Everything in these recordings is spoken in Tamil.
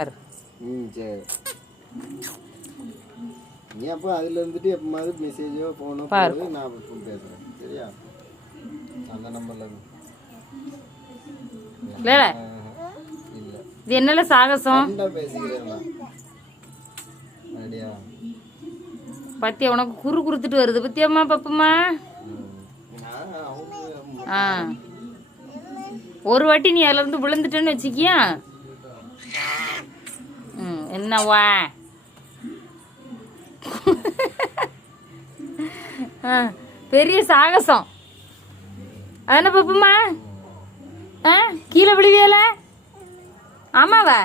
சரி. நீ அப்போ அதில் இருந்துட்டு எப்போமாவது மெசேஜோ ஃபோனோ நான் பேசுகிறேன். சரியா? அந்த நம்பரில் இல்லை இது என்னல சாகசம் பேசிக்கிறேன். பத்தியா உனக்கு குறுத்துட்டு வருது பத்தியம்மா பப்பம்மா. ஒரு வாட்டி நீ அதுல இருந்து விழுந்துட்டேன்னு வச்சுக்கியா. என்னவா பெரிய சாகசம் என்ன பப்பம்மா. கீழே விழுவியல ஆமாவா.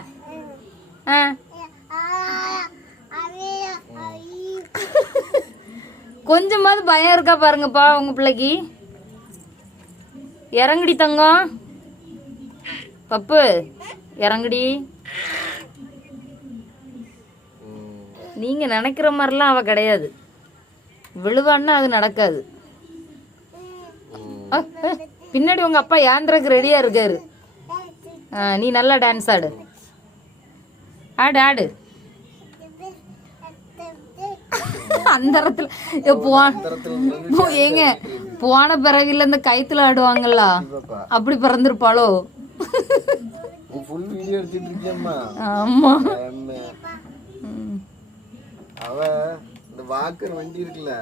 கொஞ்சமாவது பயம் இருக்கா பாருங்கப்பா உங்க பிள்ளைக்கு. இறங்குடி தங்கம் பப்பு இறங்குடி. நீங்க நினைக்கிற மாதிரிலாம் அவ கிடையாது. விழுவான்னா அது நடக்காது. பின்னாடி உங்க அப்பா ஏந்திரக்கு ரெடியா இருக்காரு. நீ நல்லா டான்ஸ் ஆடு ஆடு ஆடு. அந்த இடத்துல ஏங்க போன பிறகு இல்ல இந்த கைத்துல ஆடுவாங்கல்ல அப்படி பிறந்திருப்பாளோ. ஆமா அவ இந்த வாக்கர் வண்டி இருக்குல்ல